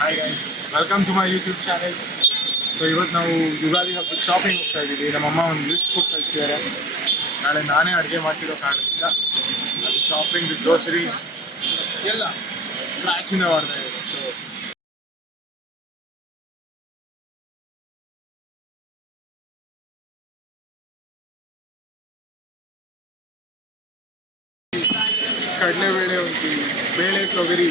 Hi guys, welcome to my YouTube channel. So ಇವತ್ತು ನಾವು ಯುಗಾದಿ ಹಬ್ಬದ ಶಾಪಿಂಗ್ ಹೋಗ್ತಾ ಇದ್ದೀವಿ. ನಮ್ಮಮ್ಮ ಒಂದು ಲಿಸ್ಟ್ ಕೊಟ್ಟು ಕಳಿಸಿದ್ದಾರೆ. ನಾಳೆ ನಾನೇ ಅಡುಗೆ ಮಾಡ್ತಿರೋ ಕಾರಣದಿಂದ ಅದು ಶಾಪಿಂಗ್, ಗ್ರೋಸರೀಸ್ ಎಲ್ಲ ಸ್ಕ್ರಾಚಿಂದ ಮಾಡ್ತಾ ಇದ್ದೀವಿ. ಸೊ ಕಡಲೆಬೇಳೆ ಉಂಟು, ಬೇಳೆ ತೊಗರಿ,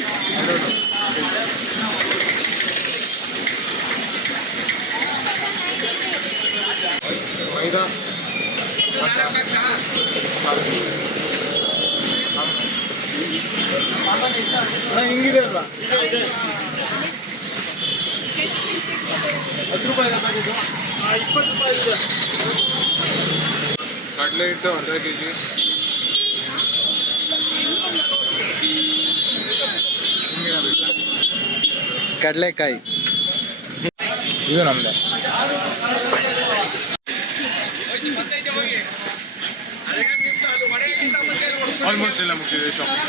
ಮೈದಾ, ಹಿಂಗಿದೆ ಅಲ್ವಾ? 10 ರೂಪಾಯಿ ಪ್ಯಾಕೆಟು, 20 ರೂಪಾಯಿ ಇದೆ. ಕಡಲೆ ಹಿಟ್ಟು ಅರ್ಧ kg, ಕಡಲೆಕಾಯಿ ಇದು ನಮ್ಮದೇ. ಆಲ್ಮೋಸ್ಟ್ ಎಲ್ಲ ಮುಗಿದಿದೆ ಶಾಪಿಂಗ್.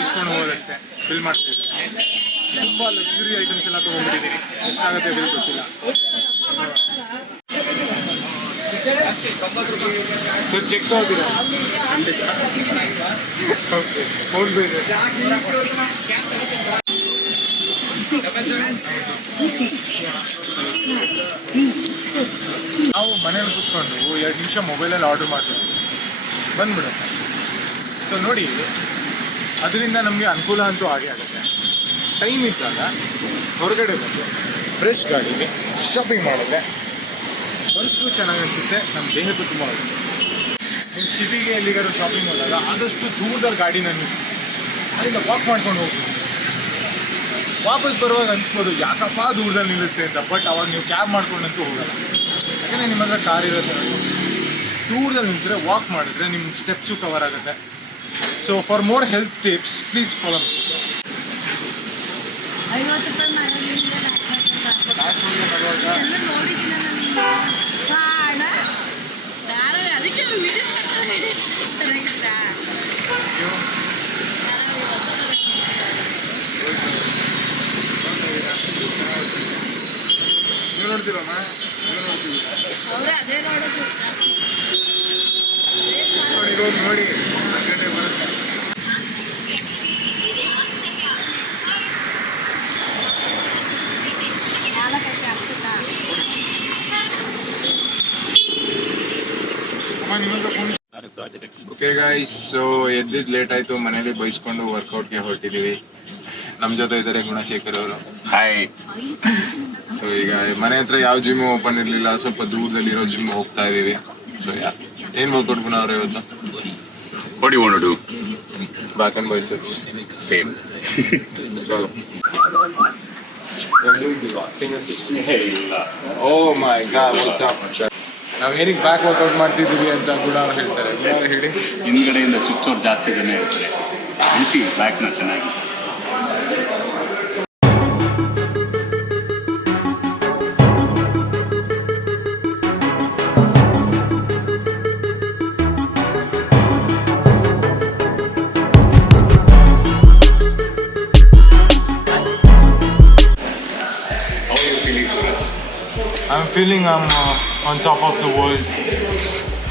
ಇಸ್ಕೊಂಡು ಹೋಗೋದಷ್ಟೇ, ಬಿಲ್ ಮಾಡ್ತಿದ್ದೀನಿ. ತುಂಬ ಲಕ್ಸುರಿ ಐಟಮ್ಸ್ ಎಲ್ಲ ತೊಗೊಂಡ್ಬಿಟ್ಟಿದ್ದೀನಿ. ಎಷ್ಟಾಗುತ್ತೆ ಬಿಲ್ ಗೊತ್ತಿಲ್ಲ. ಸರ್ ಚೆಕ್ ತಗೋತೀರಾ? ಓಕೆ, ಫೋನ್ಪೇ ಇದೆ. ನಾವು ಮನೇಲಿ ಕೂತ್ಕೊಂಡು 2 ನಿಮಿಷ ಮೊಬೈಲಲ್ಲಿ ಆರ್ಡ್ರ್ ಮಾಡ್ತೀವಿ, ಬಂದ್ಬಿಡುತ್ತೆ. ಸೊ ನೋಡಿ, ಅದರಿಂದ ನಮಗೆ ಅನುಕೂಲ ಅಂತೂ ಆಗೇ ಆಗುತ್ತೆ. ಟೈಮ್ ಇದ್ದಾಗ ಹೊರಗಡೆ ಬಂದು ಫ್ರೆಶ್ ಗಾಡಿಗೆ ಶಾಪಿಂಗ್ ಮಾಡಿದ್ರೆ ಮನಸ್ಸಿಗೂ ಚೆನ್ನಾಗಿ ಅನಿಸುತ್ತೆ, ನಮ್ಮ ದೇಹಕ್ಕೂ ತುಂಬ ಆಗುತ್ತೆ. ನೀವು ಸಿಟಿಗೆ ಎಲ್ಲಿಗಾದ್ರು ಶಾಪಿಂಗ್ ಹೋದಾಗ ಆದಷ್ಟು ದೂರದಲ್ಲಿ ಗಾಡಿನ ನಿಲ್ಲಿಸಿ ಅಲ್ಲಿಂದ ವಾಕ್ ಮಾಡ್ಕೊಂಡು ಹೋಗ್ತೀವಿ. ವಾಪಸ್ ಬರುವಾಗ ಅನಿಸ್ಬೋದು ಯಾಕಪ್ಪ ದೂರದಲ್ಲಿ ನಿಲ್ಲಿಸ್ತೆ ಅಂತ. ಬಟ್ ಅವಾಗ ನೀವು ಕ್ಯಾಬ್ ಮಾಡ್ಕೊಂಡಂತೂ ಹೋಗಲ್ಲ. ಯಾಕಂದರೆ ನಿಮ್ಮ ಹತ್ರ ಕಾರ್ ಇರುತ್ತೆ. ದೂರದಲ್ಲಿ ನಿಲ್ಲಿಸಿದ್ರೆ ವಾಕ್ ಮಾಡಿದ್ರೆ ನಿಮ್ಮ ಸ್ಟೆಪ್ಸು ಕವರ್ ಆಗುತ್ತೆ. So for more health tips please follow me. ನೀವು ನೋಡ್ತೀರಮ್ಮ, ನೋಡಿ ನೋಡಿ ಗಂಟೆ ಬರುತ್ತೆ. ಓಕೆ ಗಾಯ್ಸ್, ಸೊ ಎದ್ದಿದ್ದು ಲೇಟ್ ಆಯಿತು. ಮನೇಲಿ ಬೈಸ್ಕೊಂಡು ವರ್ಕೌಟ್ಗೆ ಹೊರಟಿದ್ದೀವಿ. ನಮ್ಮ ಜೊತೆ ಇದ್ದಾರೆ ಗುಣಶೇಖರ್ ಅವರು. ಹಾಯ್. ಸೊ ಈಗ ಮನೆ ಹತ್ರ ಯಾವ ಜಿಮ್ ಓಪನ್ ಇರಲಿಲ್ಲ, ಸ್ವಲ್ಪ ದೂರದಲ್ಲಿರೋ ಜಿಮ್ ಹೋಗ್ತಾ ಇದ್ದೀವಿ. ಸೊ ಏನು ವರ್ಕೌಟ್ ಗುಣ ಅವ್ರೆ ಇವತ್ತು? What do you want to do? Back and biceps. Same. Oh my god, what's up? ನಾವು ಏನಕ್ಕೆ ಬ್ಯಾಕ್ ವರ್ಕೌಟ್ ಮಾಡ್ತಿದ್ದೀವಿ ಅಂತ ಗುಣ ಅವ್ರು ಹೇಳ್ತಾರೆ. ಗುಣ ಅವ್ರು ಹೇಳಿ. ಹಿಂದ್ಗಡೆಯಿಂದ ಚುಚ್ಚೋರು ಜಾಸ್ತಿ ಜನ ಇರ್ತಾರೆ, ಅನಿಸಿ ಬ್ಯಾಕ್ನ ಚೆನ್ನಾಗಿ. I'm feeling I'm on top of the world.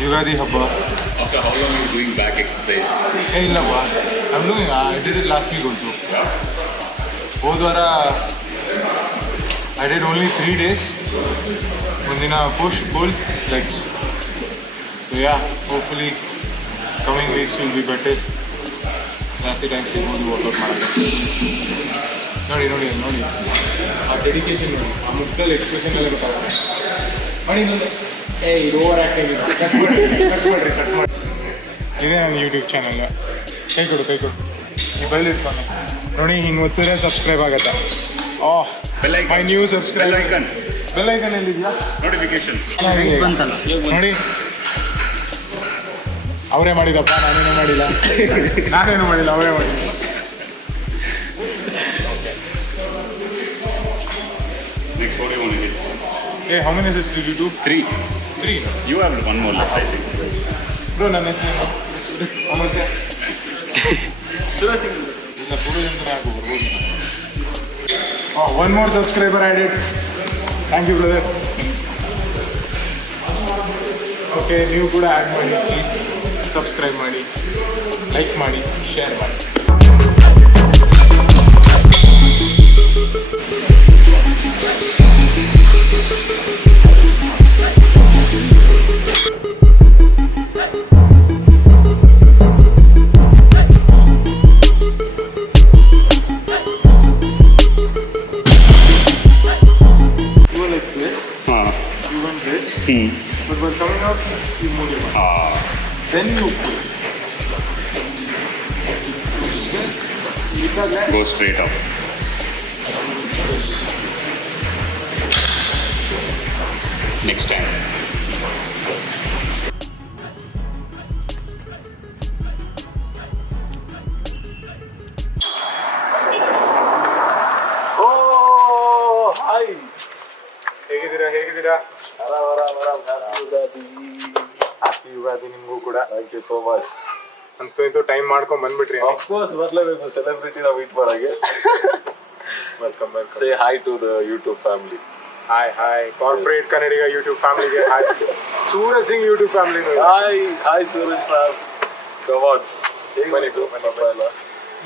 Yugadi Habba. After how long are you doing back exercise? Hey, illappa. I'm doing. I did it last week also. Hodvara I did only 3 days. Mundina push, pull, legs. So yeah, hopefully coming weeks will be better. ಜಾಸ್ತಿ time ಸಿಗ್ಬೋದು workout ಮಾಡೋಕ್ಕೆ. ನೋಡಿ ನೋಡಿ ನೋಡಿ ಆ dedication ನೋಡಿ, ಆ ಮುಖದಲ್ಲಿ ಎಕ್ಸ್ಪ್ರೆಷನ್ ಎಲ್ಲ ಗೊತ್ತಾಗುತ್ತೆ. ನೋಡಿ ನೋಡಿ, ಇದು ಓವರ್ ಆ್ಯಕ್ಟಿಂಗ್ ಇದೆ. ಕಟ್ ಮಾಡಿ. ಇದೇ ನನ್ನ ಯೂಟ್ಯೂಬ್ ಚಾನಲ್. ಕೈ ಕೊಡು. ಈ ಬೆಲ್ ಇಟ್ಕೊಂಡು ನೋಡಿ, ಹಿಂಗೆ ಒತ್ತಿದ್ರೆ ಸಬ್ಸ್ಕ್ರೈಬ್ ಆಗುತ್ತೆ. Oh, my new subscribe bell icon ಎಲ್ಲಿದೆಯಾ? ನೋಟಿಫಿಕೇಶನ್ಸ್ ನೋಡಿ, ಅವರೇ ಮಾಡಿದಪ್ಪ, ನಾನೇನು ಮಾಡಿಲ್ಲ, ಅವರೇ ಮಾಡಿಲ್ಲ. Next, what do you want to hit? Hey, how many assists did you do? 3. 3? You have one more left, I think. Bro, ನನ್ನ ಹೆಸರು ಅಮೃತ. ಇಲ್ಲ, ಪೂರ್ವದಿಂದ ಯಾಕೆ ಬರ್ಬೋದು. One more subscriber added. Thank you brother. Okay, ನೀವು ಕೂಡ ಆ್ಯಡ್ ಮಾಡಿ please. Subscribe ಮಾಡಿ, ಲೈಕ್ ಮಾಡಿ, ಶೇರ್ ಮಾಡಿ. But when coming out, you move your mind. Then you pull. Go straight up. Next time. Oh, hi. ಹೇಗಿದ್ದೀರಾ? Happy Ugadi ನಿಮಗೂ ಕೂಡ. Thank you so much. ಅಂತೂ ಟೈಮ್ ಮಾಡ್ಕೊಂಡ್ ಬಂದ್ಬಿಟ್ರಿ. ಅಫ್ಕೋರ್ಸ್ ಬರಲೇಬೇಕು ಸೆಲೆಬ್ರಿಟಿನ ಮೀಟ್ ಮಾಡಾಗೆ. Welcome. Say hi to the YouTube family. Hi corporate Kannadiga YouTube ಫ್ಯಾಮಿಲಿಗೆ hi. Suraj Singh YouTube family hi Suraj fam. Come on.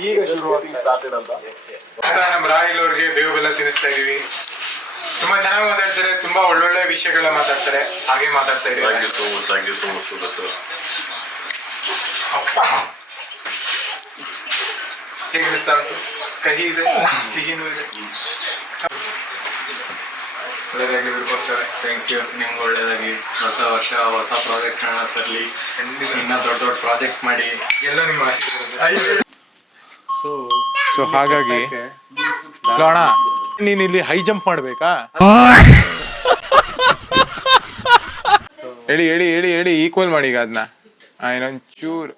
ಈಗ ಶುರು ಸ್ಟಾರ್ಟೆಡ್ ಅಂತ. ನಮ್ಮ ರಾಹಿಲ್ ಅವ್ರಿಗೆ ಬೇವು ಬೆಲ್ಲ ತಿನ್ನಿಸ್ತಾ ಇದೀವಿ. ತುಂಬಾ ಚೆನ್ನಾಗಿ ಮಾತಾಡ್ತಾರೆ, ತುಂಬಾ ಒಳ್ಳೊಳ್ಳೆ ವಿಷಯಗಳ ಮಾತಾಡ್ತಾರೆ. ಹಾಗೆ ಮಾತಾಡ್ತಾ ಇದ್ದೀವಿ. Thank you so much Suraj sir. ಹೇಗೆ ಅನಿಸ್ತಾ ಉಂಟು? ಕಹಿ ಇದೆ, ಸಿಹಿನೂ ಇದೆ. ಒಳ್ಳೆದಾಗಿ ಬಿಡ್ಕೊಡ್ತಾರೆ. Thank you. ನಿಮ್ಗೆ ಒಳ್ಳೇದಾಗಿ ಹೊಸ ವರ್ಷ ಹೊಸ ಪ್ರಾಜೆಕ್ಟ್ ತರಲಿ, ಇನ್ನ ದೊಡ್ಡ ದೊಡ್ಡ ಪ್ರಾಜೆಕ್ಟ್ ಮಾಡಿ ಎಲ್ಲ ನಿಮ್ಮ ಆಶೀರ್ವಾದ. ಸೊ ಹಾಗಾಗಿ ಅಣ್ಣ ನೀನ್ ಇಲ್ಲಿ ಹೈ ಜಂಪ್ ಮಾಡ್ಬೇಕಾ? ಹೇಳಿ ಈಕ್ವಲ್ ಮಾಡಿ ಈಗ ಅದನ್ನ. ಇನ್ನೊಂಚೂರು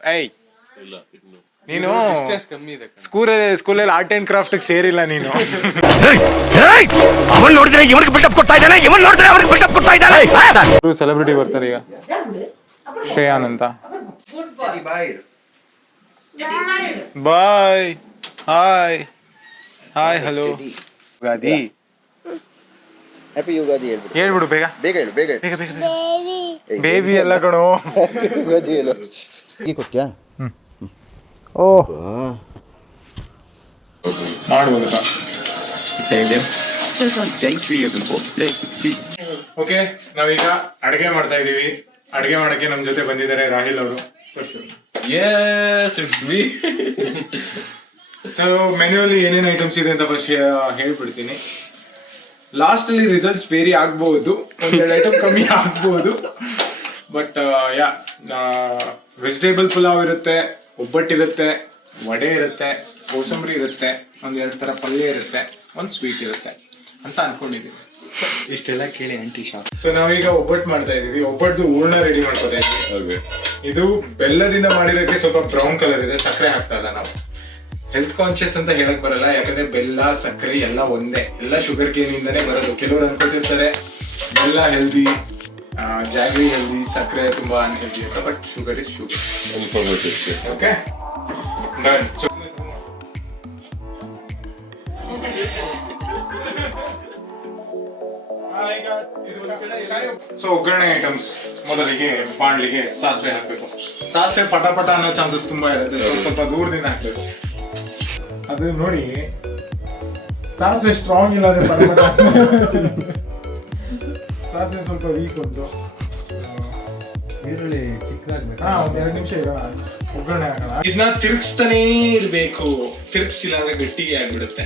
ನೀನು ಸ್ಕೂಲಲ್ಲಿ ಆರ್ಟ್ ಅಂಡ್ ಕ್ರಾಫ್ಟ್ ಸೇರಿಲ್ಲ ನೀನು. ಸೆಲೆಬ್ರಿಟಿ ಬರ್ತಾರೆ ಈಗ, ಶ್ರೇಯಾನ್ ಅಂತ. Bye. Hi hello. Ugadi happy Ugadi ಹೇಳ್ಬಿಡು ಬೇಗ. ಹೇಳು ಬೇಗ ಬೇಬಿ ಎಲ್ಲ ಕಣೋ. ಯುಗಾದಿ ಹೇಳು. ಕೊಟ್ಯಾ? ಓಹ್ ಮಾಡ್ಬೋದು. ಓಕೆ, ನಾವೀಗ ಅಡುಗೆ ಮಾಡ್ತಾ ಇದೀವಿ. ಅಡುಗೆ ಮಾಡಕ್ಕೆ ನಮ್ಮ ಜೊತೆ ಬಂದಿದ್ದಾರೆ ರಾಹಿಲ್ ಅವರು. Yes, it's me. ಸೊ ಮೆನ್ಯೂಲಿ ಏನೇನು ಐಟಮ್ಸ್ ಇದೆ ಅಂತ ಫಸ್ಟ್ ಹೇಳ್ಬಿಡ್ತೀನಿ. ಲಾಸ್ಟ್ ಅಲ್ಲಿ ರಿಸಲ್ಟ್ಸ್ ವೇರಿ ಆಗ್ಬಹುದು, ಒಂದೆರಡು ಐಟಮ್ ಕಮ್ಮಿ ಆಗ್ಬಹುದು. ಬಟ್ ವೆಜಿಟೇಬಲ್ ಪುಲಾವ್ ಇರುತ್ತೆ, ಒಬ್ಬಟ್ಟಿರುತ್ತೆ, ವಡೆ ಇರುತ್ತೆ, ಕೋಸಂಬರಿ ಇರುತ್ತೆ, ಒಂದೆರಡು ಥರ ಪಲ್ಯ ಇರುತ್ತೆ, ಒಂದು ಸ್ವೀಟ್ ಇರುತ್ತೆ ಅಂತ ಅನ್ಕೊಂಡಿದ್ದೀವಿ. ಇಷ್ಟೆಲ್ಲ ಕೇಳಿ ಆಂಟಿ ಶಾಪ್. ಸೊ ನಾವೀಗ ಒಬ್ಬಟ್ಟು ಮಾಡ್ತಾ ಇದೀವಿ. ಒಬ್ಬಟ್ಟು ಹೂರ್ಣ ರೆಡಿ ಮಾಡ್ಕೊತಾ ಇದೀವಿ. ಇದು ಬೆಲ್ಲದಿಂದ ಮಾಡಿರೋಕ್ಕೆ ಸ್ವಲ್ಪ ಬ್ರೌನ್ ಕಲರ್ ಇದೆ, ಸಕ್ಕರೆ ಹಾಕ್ತಾ ಇಲ್ಲ ನಾವು. ಹೆಲ್ತ್ ಕಾನ್ಶಿಯಸ್ ಅಂತ ಹೇಳಕ್ ಬರಲ್ಲ, ಯಾಕಂದ್ರೆ ಬೆಲ್ಲ ಸಕ್ಕರೆ ಎಲ್ಲ ಒಂದೇ, ಎಲ್ಲ ಶುಗರ್ ಕೇನ್ ಇಂದಾನೆ ಬರೋದು. ಕೆಲವರು ಅನ್ಕೊತಿರ್ತಾರೆ ಬೆಲ್ಲ ಹೆಲ್ದಿ, ಜಾಗ್ರಿ ಹೆಲ್ದಿ, ಸಕ್ಕರೆ ತುಂಬಾ ಅನ್ಹೆಲ್ದಿ ಅಂತ. But sugar is sugar. Okay done. So ಒಗ್ಗರಣೆ ಐಟಮ್ಸ್. ಮೊದಲಿಗೆ ಬಾಣ್ಲಿಗೆ ಸಾಸಿವೆ ಹಾಕ್ಬೇಕು. ಸಾಸಿವೆ ಪಟ ಪಟ ಅನ್ನೋ ಚಾನ್ಸಸ್ ತುಂಬಾ ಇರುತ್ತೆ, ಸೊ ಸ್ವಲ್ಪ ದೂರದಿಂದ ಹಾಕ್ಬೇಕು. ಅದು ನೋಡಿ, ಸಾಸಿವೆ ಸ್ಟ್ರಾಂಗ್ ಇಲ್ಲ ಅಂದ್ರೆ ಪಟ ಪಟ. ಸಾಸಿವೆ ಸ್ವಲ್ಪ ವೀಕ್ ಉಂಟು. ಈರುಳ್ಳಿ ಚಿಕ್ಕದಾಗ್ಬೇಕು. ಒಂದ್ 2 ನಿಮಿಷ ಈಗ ಒಗ್ಗರಣೆ ಹಾಕೋಣ. ಇದನ್ನ ತಿರ್ಗಿಸ್ತಾನೇ ಇರ್ಬೇಕು, ತಿರ್ಗಿಸಿಲ್ಲ ಅಂದ್ರೆ ಗಟ್ಟಿಗೆ ಆಗ್ಬಿಡುತ್ತೆ.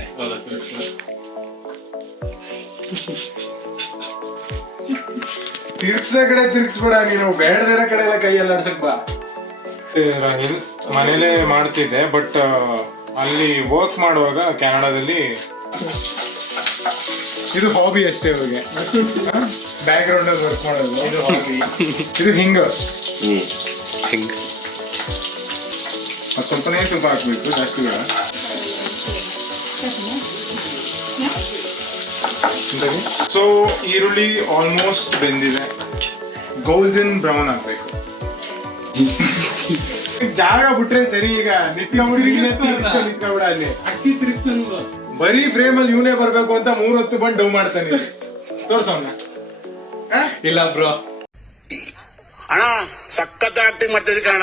ತಿರ್ಗ್ಸೋ ಕಡೆ ತಿರ್ಗಿಸ್ಬೇಡ ನೀನು, ಬೇಡದಿರೋ ಕಡೆ ಎಲ್ಲ ಕೈ ಅಲ್ಲಾಡ್ಸಕ್ ಬಾ. ರಾಹಿಲ್ ಮನೇಲೆ ಮಾಡ್ತಿದ್ದೆ, ಬಟ್ ಅಲ್ಲಿ ವರ್ಕ್ ಮಾಡುವಾಗ ಕೆನಡಾದಲ್ಲಿ ಇದು ಹಾಬಿ ಅಷ್ಟೇ ಅವ್ರಿಗೆ. ಬ್ಯಾಕ್ ಗ್ರೌಂಡ್ ಅಲ್ಲಿ ವರ್ಕ್ ಮಾಡೋದು ಇದು ಹಾಬಿ. ಇದು ಹಿಂಗ ಸ್ವಲ್ಪನೇ ಸ್ವಲ್ಪ ಹಾಕ್ಬೇಕು, ಜಾಸ್ತಿ ಬೇಡ. ಸೊ ಈರುಳ್ಳಿ ಆಲ್ಮೋಸ್ಟ್ ಬೆಂದಿದೆ, ಗೋಲ್ಡನ್ ಬ್ರೌನ್ ಆಗ್ಬೇಕು. ಜಾಗ ಬಿಟ್ರೆ ಸರಿ. ಈಗ ನಿತ್ಕೊಂಡ್ಬಿಡ ಅಲ್ಲಿ, ಅಕ್ಕಿ ತಿರುಗಿಸಲ್ವ ಬರೀ ಫ್ರೇಮಲ್ಲಿ ಇವನೇ ಬರ್ಬೇಕು ಅಂತ 3 ಹೊತ್ತು ಬಂದು ಡೌ ಮಾಡ್ತಾನೆ. ತೋರ್ಸೋಣ. ಇಲ್ಲ ಬ್ರೋ ಅಣ್ಣ ಸಖತ್ ಆಕ್ಟಿಂಗ್ ಮಾಡ್ತಿದ್ದೆ ಕಣ.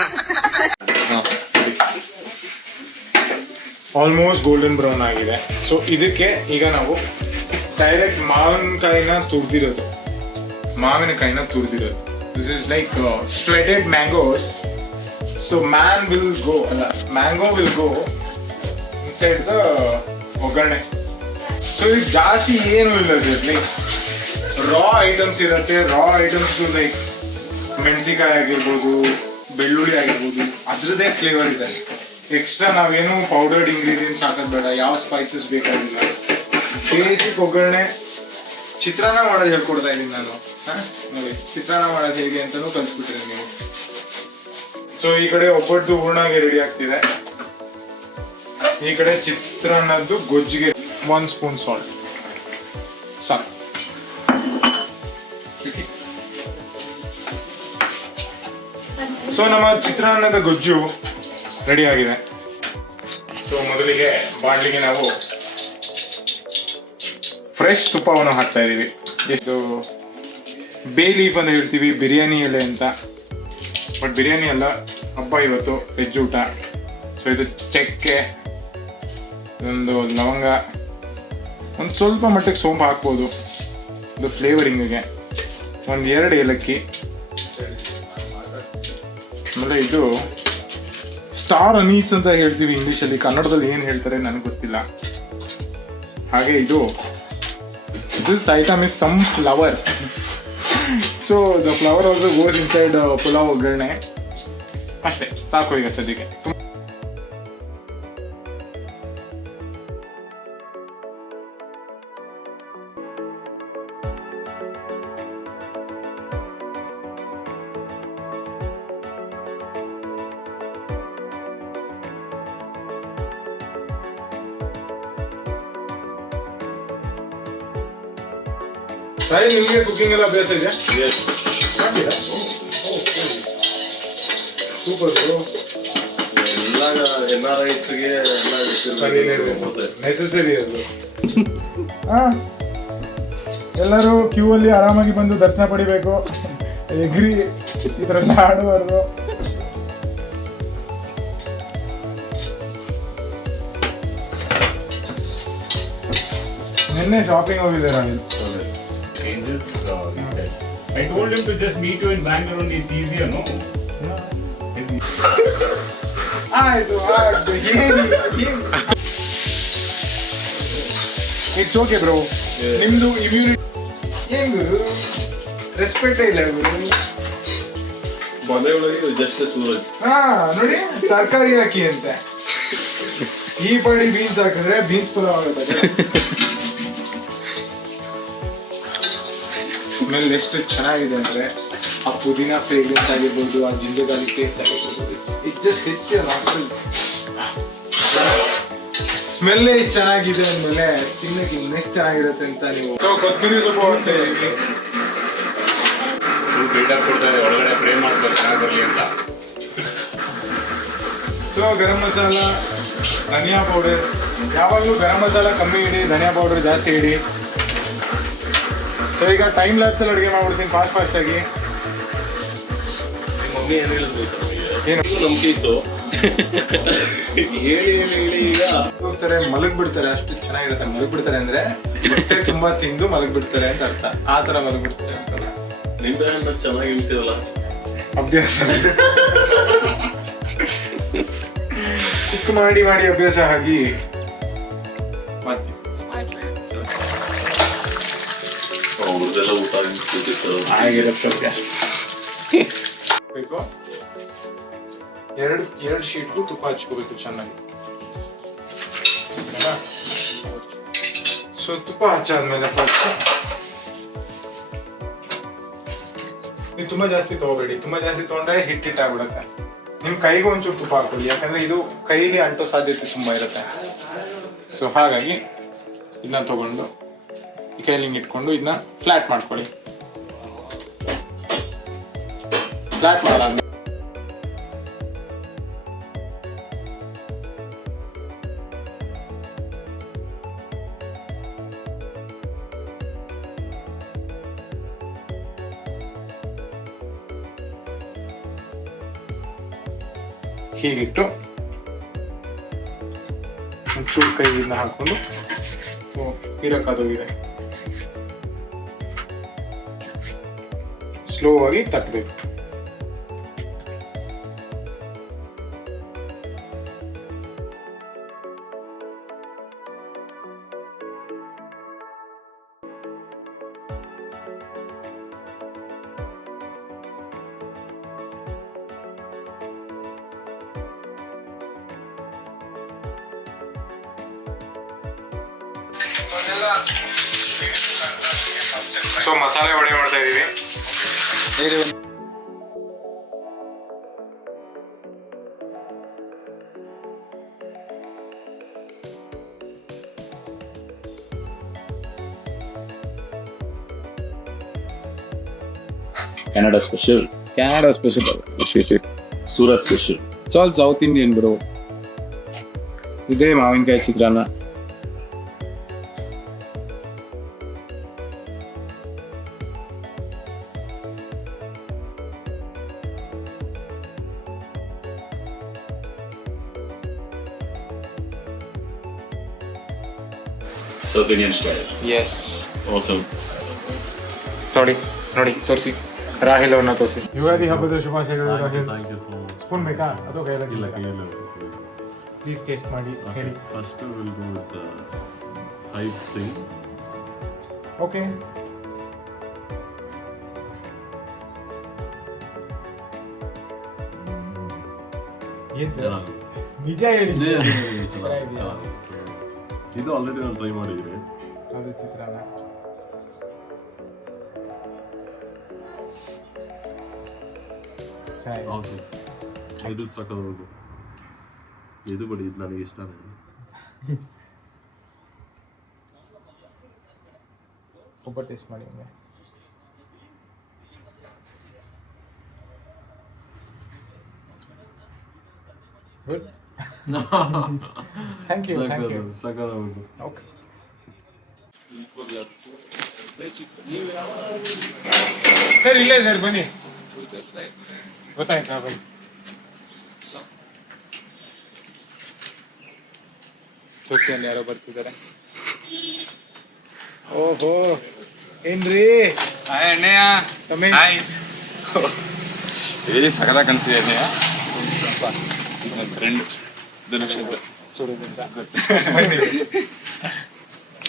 ಆಲ್ಮೋಸ್ಟ್ ಗೋಲ್ಡನ್ ಬ್ರೌನ್ ಆಗಿದೆ. ಸೊ ಇದಕ್ಕೆ ಈಗ ನಾವು ಡೈರೆಕ್ಟ್ ಮಾವಿನಕಾಯಿನ ತುರಿದಿರೋದು. This is like shredded mangoes. So mango will go inside the oggarane. So ಇದು ಜಾಸ್ತಿ ಏನು ಇಲ್ಲ, ಲೈಕ್ ರಾ ಐಟಮ್ಸ್ ಇರುತ್ತೆ. ರಾ ಐಟಮ್ಸ್ ಲೈಕ್ ಮೆಣಸಿಕಾಯಿ ಆಗಿರ್ಬೋದು, ಬೆಳ್ಳುಳ್ಳಿ ಆಗಿರ್ಬೋದು, ಅದ್ರದ್ದೇ ಫ್ಲೇವರ್ ಇದೆ. ಎಕ್ಸ್ಟ್ರಾ ನಾವೇನು ಪೌಡರ್ಡ್ ಇಂಗ್ರೀಡಿಯೆಂಟ್ಸ್ ಹಾಕೋದು ಬೇಡ, ಯಾವ ಸ್ಪೈಸಸ್ ಬೇಕಾಗಿಲ್ಲ. ಬೇಸಿಕ್ ಒಗ್ಗರಣೆ. ಚಿತ್ರಾನ್ನ ಮಾಡೋದು ಹೇಳ್ಕೊಡ್ತಾ ಇದ್ದೀನಿ ನಾನು. ನೋಡಿ ಚಿತ್ರಾನ್ನ ಮಾಡೋದು ಹೇಗೆ ಅಂತಾನೂ ಕಲಿಸ್ಬಿಟ್ಟಿದ್ದೀನಿ ನೀವು. ಸೊ ಈ ಕಡೆ ಒಬ್ಬಟ್ಟು ಹೂರ್ಣಾಗೆ ರೆಡಿ ಆಗ್ತಿದೆ. ಈ ಕಡೆ ಚಿತ್ರಾನ್ನದ್ದು ಗೊಜ್ಜಿಗೆ 1 ಸ್ಪೂನ್ ಸಾಲ್ಟ್ ಸಾಕು. ಸೊ ನಮ್ಮ ಚಿತ್ರಾನ್ನದ ಗೊಜ್ಜು ರೆಡಿ ಆಗಿದೆ. ಸೊ ಮೊದಲಿಗೆ ಬಾಣಲಿಗೆ ನಾವು ಫ್ರೆಶ್ ತುಪ್ಪವನ್ನು ಹಾಕ್ತಾ ಇದೀವಿ. ಇದು ಬೇ ಲೀಫ್ ಅಂತ ಹೇಳ್ತೀವಿ, ಬಿರಿಯಾನಿ ಎಲೆ ಅಂತ. ಬಟ್ ಬಿರಿಯಾನಿ ಅಲ್ಲ, ಹಬ್ಬ ಇವತ್ತು, ವೆಜ್ ಊಟ. ಸೊ ಇದು ಚಕ್ಕೆ, ಒಂದು ಲವಂಗ, ಒಂದು ಸ್ವಲ್ಪ ಮಟ್ಟಿಗೆ ಸೋಂಪು ಹಾಕ್ಬೋದು ಇದು ಫ್ಲೇವರಿಂಗಿಗೆ. 1-2 ಏಲಕ್ಕಿ. ಆಮೇಲೆ ಇದು ಸ್ಟಾರ್ ಅನೀಸ್ ಅಂತ ಹೇಳ್ತೀವಿ ಇಂಗ್ಲೀಷಲ್ಲಿ. ಕನ್ನಡದಲ್ಲಿ ಏನು ಹೇಳ್ತಾರೆ ನನಗೆ ಗೊತ್ತಿಲ್ಲ. ಹಾಗೆ this item is some flower. So the flower also goes inside pulao ಒಗ್ಗರಣೆ. ಅಷ್ಟೇ ಸಾಕು ಈಗ ಸದ್ಯಕ್ಕೆ. ಸಾಯಿ, ನಿಮಗೆ ಕುಕಿಂಗ್ ಎಲ್ಲ ಅಭ್ಯಾಸ ಇದೆ? ಸೂಪರ್. ಎಲ್ಲ NRIsಗೆ ನೆಸೆಸರಿ ಅದು. ಎಲ್ಲರೂ ಕ್ಯೂ ಅಲ್ಲಿ ಆರಾಮಾಗಿ ಬಂದು ದರ್ಶನ ಪಡಿಬೇಕು. ಎಗ್ರಿ ಈ ಥರ ಎಲ್ಲ ಆಡಬಾರ್ದು. ನಿನ್ನೆ ಶಾಪಿಂಗ್ ಹೋಗಿದ್ದೆ Rahul. Changes, he said. I told him to just meet you in Bangalore only. It's easier, no? ಆಯ್ತು. It's okay bro. ನಿಮ್ದು ಇಮ್ಯುನಿಟಿ ಏನು ರೆಸ್ಪೆಕ್ಟೇ ಇಲ್ಲ ಗುರು. ಮನೆ ಒಳಗೆ ಜಸ್ಟ್ ಸೂರಜ್. ನೋಡಿ ತರಕಾರಿ ಹಾಕಿ ಅಂತ ಈ ಪಡಿ ಬೀನ್ಸ್ ಹಾಕಿದ್ರೆ ಬೀನ್ಸ್ ಪುಲಾವ್ ಆಗುತ್ತೆ. ಸ್ಮೆಲ್ ಎಷ್ಟು ಚೆನ್ನಾಗಿದೆ ಅಂದ್ರೆ, ಆ ಪುದೀನಾ ಫ್ರೇಗ್ರೆನ್ಸ್ ಆಗಿರ್ಬೋದು, ಆ ಜಿಂಜರ್ ಗಾರ್ಲಿಕ್ ಟೇಸ್ಟ್ ಆಗಿರ್ಬೋದು, it just hits your nostrils. Smell ಎಷ್ಟು ಚೆನ್ನಾಗಿದೆ ಅಂದ್ಮೇಲೆ ತಿನ್ನಕ್ಕೆ ಇನ್ನೆಷ್ಟು ಚೆನ್ನಾಗಿರುತ್ತೆ ಅಂತ ನೀವು. ಸೊ ಕೊತ್ತಂಬರಿ ಸೊಪ್ಪು ಹಾಕ್ತಾ ಇದೀವಿ. ಫುಲ್ ಬಿಲ್ಡಪ್ ಕೊಡ್ತಾರೆ, ಒಳಗಡೆ ಫ್ರೈ ಮಾಡ್ತಾರೆ ಚೆನ್ನಾಗಿ ಬರಲಿ ಅಂತ. ಸೊ ಗರಂ ಮಸಾಲ, ಧನಿಯಾ ಪೌಡರ್. ಯಾವಾಗಲೂ ಗರಂ ಮಸಾಲ ಕಮ್ಮಿ ಇಡಿ, ಧನಿಯಾ ಪೌಡರ್ ಜಾಸ್ತಿ ಇಡಿ. ಸೊ ಈಗ ಟೈಮ್ ಲ್ಯಾಪ್ಸಲ್ಲಿ ಅಡುಗೆ ಮಾಡ್ಬಿಡ್ತೀನಿ ಫಾಸ್ಟ್ ಆಗಿ. ಮಮ್ಮಿ ಏನು ಹೇಳಿದ್ರು ಏನು ನಂಬಿಕೆ ಇತ್ತು. ಹೇಳಿ ಈಗ ಹೋಗ್ತಾರೆ, ಮಲಗ್ಬಿಡ್ತಾರೆ. ಅಷ್ಟು ಚೆನ್ನಾಗಿರುತ್ತೆ. ಮಲಗ್ಬಿಡ್ತಾರೆ ಅಂದ್ರೆ ಹೊಟ್ಟೆ ತುಂಬಾ ತಿಂದು ಮಲಗ್ಬಿಡ್ತಾರೆ ಅಂತ ಅರ್ಥ. ಆ ತರ ಮಲಗ್ಬಿಡ್ತಾರೆ ಅಂತಲ್ಲ. ನಿಂಬೆ ಹಣ್ಣು ಚೆನ್ನಾಗಿ ಇಳ್ತಿರಲ್ಲ, ಅಭ್ಯಾಸ ಚಿಕ್ಕ ಮಾಡಿ ಅಭ್ಯಾಸ ಆಗಿ ಮಾಡ್ತೀವಿ. ಅವ್ರದ್ದೆಲ್ಲ ಊಟ ಬೇಕು. ಎರಡು ಶೀಟ್ಗೂ ತುಪ್ಪ ಹಚ್ಕೋಬೇಕು ಚೆನ್ನಾಗಿ. ಸೊ ತುಪ್ಪ ಹಚ್ಚಾದ್ಮೇಲೆ ಫಸ್ಟ್ ನೀವು ತುಂಬಾ ಜಾಸ್ತಿ ತಗೋಬೇಡಿ. ತುಂಬಾ ಜಾಸ್ತಿ ತಗೊಂಡ್ರೆ ಹಿಟ್ಟಾಗ್ಬಿಡುತ್ತೆ. ನಿಮ್ ಕೈಗೂ ಒಂಚೂರು ತುಪ್ಪ ಹಾಕೊಳ್ಳಿ, ಯಾಕಂದ್ರೆ ಇದು ಕೈಲಿ ಅಂಟೋ ಸಾಧ್ಯತೆ ತುಂಬಾ ಇರುತ್ತೆ. ಸೊ ಹಾಗಾಗಿ ಇದನ್ನ ತಗೊಂಡು ಈ ಕೈಲಿ ಹಿಂಗೆ ಇಟ್ಕೊಂಡು ಇದನ್ನ ಫ್ಲಾಟ್ ಮಾಡ್ಕೊಳ್ಳಿ. ಫ್ಲಾಟ್ ಮಾಡಾದ್ಮೇಲೆ ಹೀಗಿಟ್ಟು ಒಂಚೂರು ಕೈಯಿಂದ ಹಾಕೊಂಡು ಇರಕ್ಕಾದೋಗಿದೆ ಸ್ಲೋ ಆಗಿ ತಟ್ಟಬೇಕು. ಸೊ ಮಸಾಲೆ ವಡೆ ಮಾಡ್ತಾ ಇದೀವಿ. Canada special. Surat special. It's all South Indian, bro. ಇದೇ ಮಾವಿನಕಾಯಿ chitranna. South Indian style. Yes Awesome. ನೋಡಿ ತೋರಿಸಿ, ರಾಹಿಲ್ ಅವ್ರನ್ನ ತೋರಿಸಿ. ಯುಗಾದಿ ಹಬ್ಬದ ಶುಭಾಶಯಗಳು Rahil. Thank you so much. Spoon ಬೇಕಾ? ಅದು ಇಲ್ಲ ಕೈಯಲ್ಲಿ ಕೈಯಲ್ಲೇ ಪ್ಲೀಸ್ ಟೇಸ್ಟ್ ಮಾಡಿ ಹೇಳಿ. First will go with hype thing. Okay, ಏನ್ ಸರ್ ಚೆನ್ನಾಗಿ ನಿಜ ಹೇಳಿ. ಇದು ಆಲ್ರೆಡಿ ನಾನು ಟ್ರೈ ಮಾಡಿದ್ದೀನಿ. ಅದು ಚಿತ್ರಾನ್ನ. ಚೆನ್ನಾಗಿದೆ. ಹೌದು, ಇದು ಸಾಕೋದು. ಇದು ಬಿಡಿ, ಇದು ನನಗೆ ಇಷ್ಟನೇ. ಒಬ್ಬ ಟೇಸ್ಟ್ ಮಾಡಿ ಒಮ್ಮೆ. ಗುಡ್. Thank you. ಸಾಕೋದು. ಓಕೆ. ಸರ್ ಇಲ್ಲೇ ಸರ್ ಬನ್ನಿ. ಗೊತ್ತಾಯ್ತಾ? ಬನ್ನಿ. ತೋರಿಸಿ, ಅಲ್ಲಿ ಯಾರೋ ಬರ್ತಿದ್ದಾರೆ. ಓಹೋ, ಏನ್ರಿ? ಹಾಯ್ ಅಣ್ಣಯ್ಯ. ತಮ್ಮೇ ಹಾಯ್. ಏ ಸಕದ ಕಾಣಿಸ್ತಿದೆ ಅಣ್ಣಯ್ಯ. ನನ್ನ ಫ್ರೆಂಡ್ ಧನುಷ್ ಅಂತ. ಬನ್ನಿ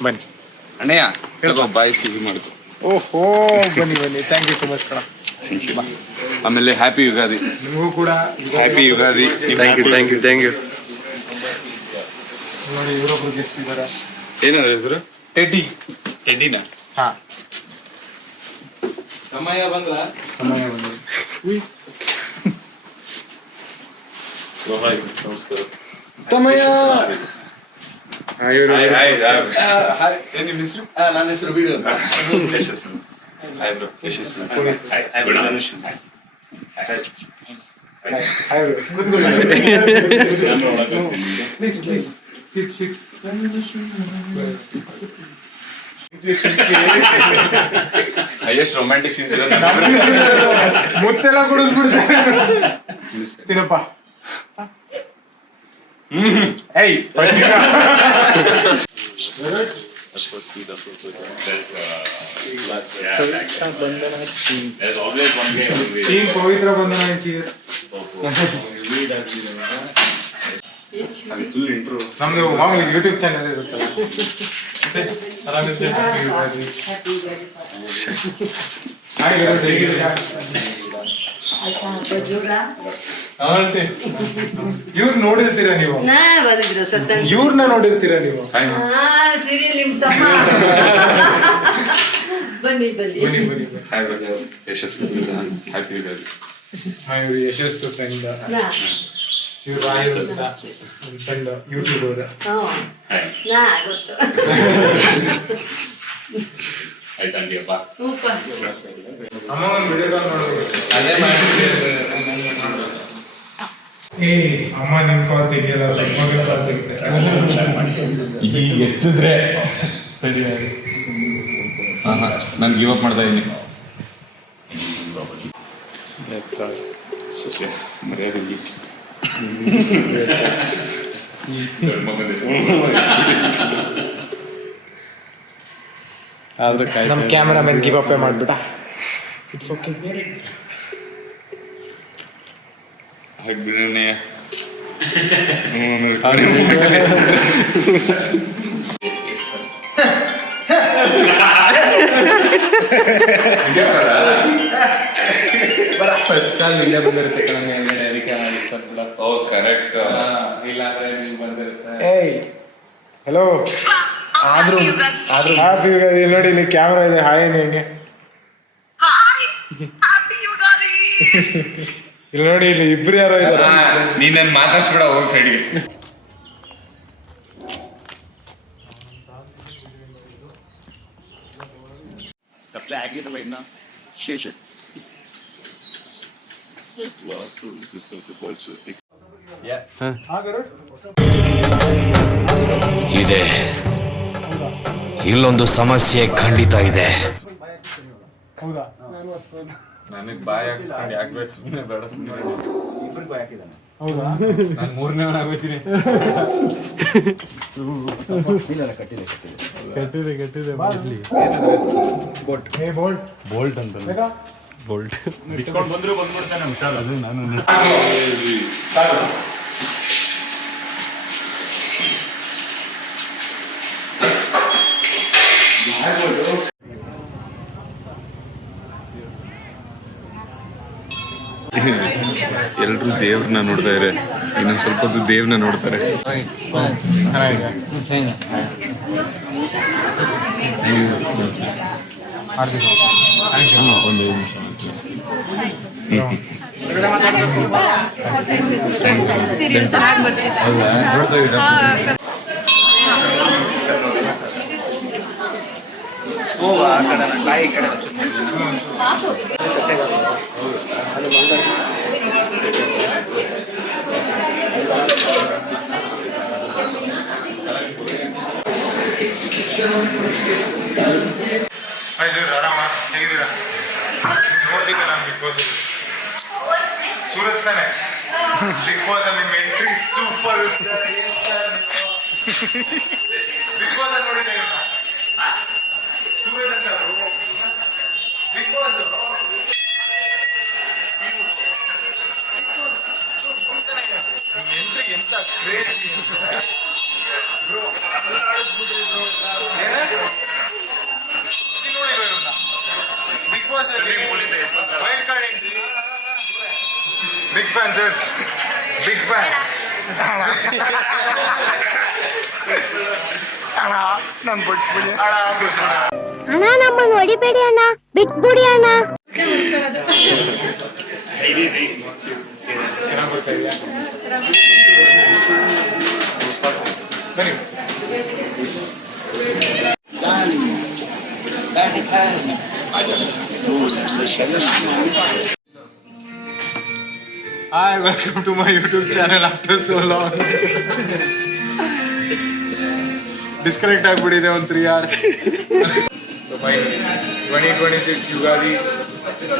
ಬನ್ನಿ ಅಣ್ಣಯ್ಯ ತಗೋ, ಬಾಯ್ ಸಿಹಿ ಮಾಡ್ತು. ಓಹೋ, ಬನ್ನಿ ಬನ್ನಿ. ಥ್ಯಾಂಕ್ ಯು ಸೊ ಮಚ್ ಕಣ. ಆಮೇಲೆ ಹ್ಯಾಪಿ ಯುಗಾದಿ. ನಿಮಗೂ ಕೂಡ ಹ್ಯಾಪಿ ಯುಗಾದಿ. Thank you. ನೋಡಿ, ಇವರೊಬ್ರು ಗೆಸ್ಟ್ ಇದ್ದಾರೆ. ಏನಾದ್ರು ಹೆಸರು? ಟೆಡ್ಡಿ. ಟೆಡ್ಡಿನ? ಹಾ, ಸಮಯ ಬಂದ್ರ? ಸಮಯ ಬಂದಿದೆ. ನಮಸ್ಕಾರ. ತಮ್ಮಯ್ಯ. ಏನ್ ನಿಮ್ಮ ಹೆಸರು? ನನ್ನ ಹೆಸರು Veeran. Hi bro. Yashas. Please please sit. ಎಷ್ಟು ರೊಮ್ಯಾಂಟಿಕ್ ಸೀನ್ಸ್ ಇದೆ. ಮುತ್ತೆಲ್ಲ ಕುಡಿಸ್ಬಿಡ್ತಾರೆ. ತಿನ್ನಪ್ಪ. ಏಯ್, ಟೀಮ್ ಪವಿತ್ರ ಬಂಧನ ನಮ್ದು ಮಾಮೂಲಿ ಯೂಟ್ಯೂಬ್ ಚಾನೆಲ್ ಇರುತ್ತಲ್ಲ. ಇವ್ರು ನೋಡಿರ್ತೀರಾ ನೀವು? ಇವ್ರನ್ನ ನೋಡಿರ್ತೀರಾ ನೀವು? ಸೀರಿಯಲ್ ನಿಮ್ ತಮ್ಮ. ಬನ್ನಿ ಬನ್ನಿ. Hi bro. Yashas. Happy Yugadi. ಇವ್ರು ಯಶಸ್ಸು ಫ್ರೆಂಡ್. ಇವ್ರು ರಾಹಿಲ್ ಅಂತ ಫ್ರೆಂಡ್, ಯೂಟ್ಯೂಬರ್. ಗೊತ್ತು. ಆಯ್ತಂಡಿಯಪ್ಪ. ಅಮ್ಮ ಒಂದು ವಿಡಿಯೋ ಕಾಲ್ ಮಾಡೋದು. ಏ ಅಮ್ಮ ನಿಮ್ ಕಾಲ್ ತೆಗಿಯಲ್ಲ, ಮಗನ ಕಾಲ್ ತೆಗಿತಾರೆ. ಈಗ ಎತ್ತಿದ್ರೆ ನಾನು ಗಿವ್ ಅಪ್ ಮಾಡ್ತಾ ಇದ್ದೀನಿ. ಮರ್ಯಾದೆ ನಮ್ಮ ಕ್ಯಾಮ್ರಾಮನ್ ಗಿವ್ ಅಪ್ ಮಾಡ್ಬಿಟ್ಟ. It's okay. ಆಗ್ಬಿಡೋಣ. ಫಸ್ಟ್ ಕಾಲ್ ಇಲ್ಲೇ ಬಂದಿರುತ್ತೆ ಕಣಂಗೆ, ಅದಕ್ಕೆ ಓ ಕರೆಕ್ಟ್. ಇಲ್ಲ ಅಂದ್ರೆ ನೀವು ಬಂದಿರುತ್ತೆ. ಏಯ್ ಹಲೋ. ಆದ್ರೂ ಹ್ಯಾಪಿ ಯುಗಾದಿ. ನೋಡಿ ಇಲ್ಲಿ ಕ್ಯಾಮ್ರಾ ಇದೆ. ಹಾಯ್ ಹೆಂಗೆ ಇಲ್ಲಿ ನೋಡಿ, ಇಲ್ಲಿ ಇಬ್ರು ಯಾರೋ ಇದ್ದಾರೆ. ನೀನ್ ನನ್ ಮಾತಾಡ್ಸ್ಬಿಡ, ಹೋಗ್ ಸೈಡ್ಗೆ. ಇದೆ, ಇಲ್ಲೊಂದು ಸಮಸ್ಯೆ ಖಂಡಿತ ಇದೆ. ಹೌದಾ? ನನಗ್ ಬಾಯ್ ಹಾಕ್ಸ್ಕೊಂಡು ಯಾಕೆ ಬೇಕು, ಸುಮ್ಮನೆ ಬೇಡ, ಸುಮ್ಮನೆ. ಹೌದಾ? ನಾನು 3ನೇ ಅವನ ಆಗೋತೀನಿ. ಕಟ್ಟಿದೆ ಬೋಲ್ಟ್ ಅಂತ ಬೋಲ್ಟ್ ಬಿಚ್ಕೊಂಡು ಬಂದ್ರು ಬಂದ್ಬಿಡ್ತಾನೆ, ಹುಷಾರು. ಅದು ನಾನು ಎಲ್ರು ದೇವ್ರನ್ನ ನೋಡ್ತಾ ಇದ್ದಾರೆ, ಇನ್ನೊಂದು ಸ್ವಲ್ಪ ಹೊತ್ತು ದೇವ್ರನ್ನ ನೋಡ್ತಾರೆ. ಒಂದು ಆರಾಮ ಹೇಗಿದ್ದೀರಾ? ನೋಡ್ತಿದ್ದೆ ನಾನು ಬಿಗ್ ಬಾಸ್. ಸೂರಜ್ ತಾನೆ ಬಿಗ್ ಬಾಸ್ ಅಲ್ಲಿ ನಿಮ್ಮ ಎಂಟ್ರಿ ಸೂಪರ್. ಬಿಗ್ ಬಾಸ್ ಅಲ್ಲಿ ನೋಡಿದ್ದೆ ಸೂರಜ್ ಅಂತ ಬಿಗ್ ಬಾಸ್ ಎಂಟ್ರಿ ಎಂತ crazy bro. Big boss wild card entry. Big fan sir, big fan. ಅಣ್ಣ ನಮ್ಮನ್ನು ಹೊಡಿಬೇಡಿ ಅಣ್ಣ, ಬಿಟ್ಬಿಡಿ ಅಣ್ಣ. ಚೆನ್ನಾಗಿ ಬರ್ತಾ ಇದೆಯಾ? ಬನ್ನಿ. Hi, welcome to my YouTube channel after so long. Disconnect ಆಗ್ಬಿಟ್ಟಿದೆ ಒಂದು 3 hours. So fine, 2026 ಯುಗಾದಿ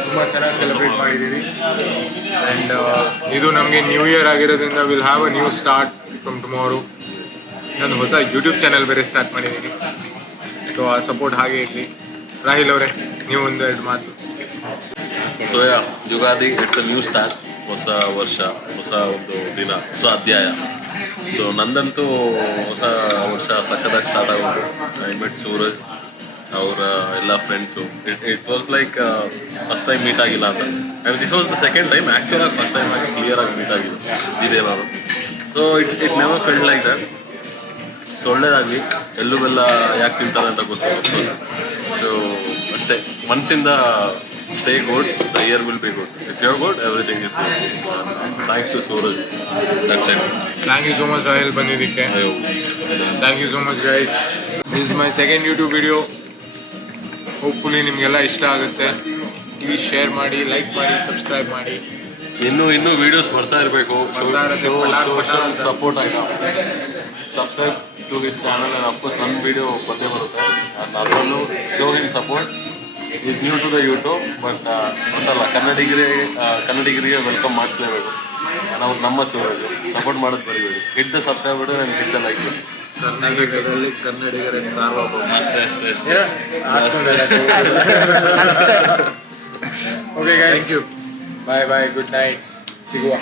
ತುಂಬ ಚೆನ್ನಾಗಿ ಸೆಲೆಬ್ರೇಟ್ ಮಾಡಿದ್ದೀವಿ. ಆ್ಯಂಡ್ ಇದು ನಮಗೆ ನ್ಯೂ ಇಯರ್ ಆಗಿರೋದ್ರಿಂದ will have a new start from tomorrow. ನಾನು ಹೊಸ ಯೂಟ್ಯೂಬ್ ಚಾನಲ್ ಬೇರೆ ಸ್ಟಾರ್ಟ್ ಮಾಡಿದ್ದೀನಿ. ಸೊ ಆ ಸಪೋರ್ಟ್ ಹಾಗೆ ಇರಲಿ. ರಾಹಿಲ್ ಅವರೇ, ನೀವು ಒಂದೆರಡು ಮಾತು. So Ugadi it's a new start. ಹೊಸ ವರ್ಷ, ಹೊಸ ಒಂದು ದಿನ, ಹೊಸ ಅಧ್ಯಾಯ. ಸೊ ನಂದಂತೂ ಹೊಸ ವರ್ಷ ಸಖತ್ತಾಗಿ ಸ್ಟಾರ್ಟ್ ಆಗೋದು. ಐ ಮೆಟ್ ಸೂರಜ್, ಅವರ ಎಲ್ಲ friends. It was like first time meet ಆಗಿಲ್ಲ ಅಂತ. This was the second time. ಆ್ಯಕ್ಚುಲಾಗಿ ಫಸ್ಟ್ ಟೈಮ್ ಆಗಿ ಕ್ಲಿಯರಾಗಿ ಮೀಟ್ ಆಗಿದೆ ಇದೇ ನಾನು. So it never felt like that. So ಒಳ್ಳೇದಾಗಲಿ. ಎಲ್ಲೂ ಬೆಲ್ಲ ಯಾಕೆ ತಿಂತಾರೆ ಅಂತ ಗೊತ್ತು. ಸೊ ಅಷ್ಟೇ, ಮನಸ್ಸಿಂದ stay good, the year will be good. If you're good, everything is good. Thanks to Suraj. That's it. Thank you so much, Rahil, ಬಂದಿದ್ದಕ್ಕೆ. Thank you so much, guys. This is my second YouTube video. Hopefully ನಿಮಗೆಲ್ಲ ಇಷ್ಟ ಆಗುತ್ತೆ. Please share ಮಾಡಿ, like ಮಾಡಿ, subscribe ಮಾಡಿ. ಇನ್ನೂ videos ಬರ್ತಾ ಇರಬೇಕು. ಸಪೋರ್ಟ್ ಆಯ್ತಾ. Subscribe to his channel and of course ನನ್ನ ವಿಡಿಯೋ ಬಂದೇ ಬರುತ್ತೆ. ಆ್ಯಂಡ್ ಅದರಲ್ಲೂ show him support. Is new to the YouTube, but ಗೊತ್ತಲ್ಲ, ಕನ್ನಡಿಗರಿಗೆ ವೆಲ್ಕಮ್ ಮಾಡಿಸ್ಲೇಬೇಕು. ನಾವು ನಮ್ಮ ಸೂರಜ್ ಸಪೋರ್ಟ್ ಮಾಡೋದು ಬರೀಬೇಡಿ. ಹಿಟ್ ದ ಸಬ್ಸ್ಕ್ರೈಬ್ ಬಿಡು, ನನಗೆ ಹಿಟ್ ದ ಲೈಕ್ ಬಿಡು. ಕರ್ನಾಟಕದಲ್ಲಿ ಕನ್ನಡಿಗರ ಸಾರ್ವಭೌಮ. ಅಷ್ಟೇ okay thank you. Bye bye, good night, ಸಿಗುವ.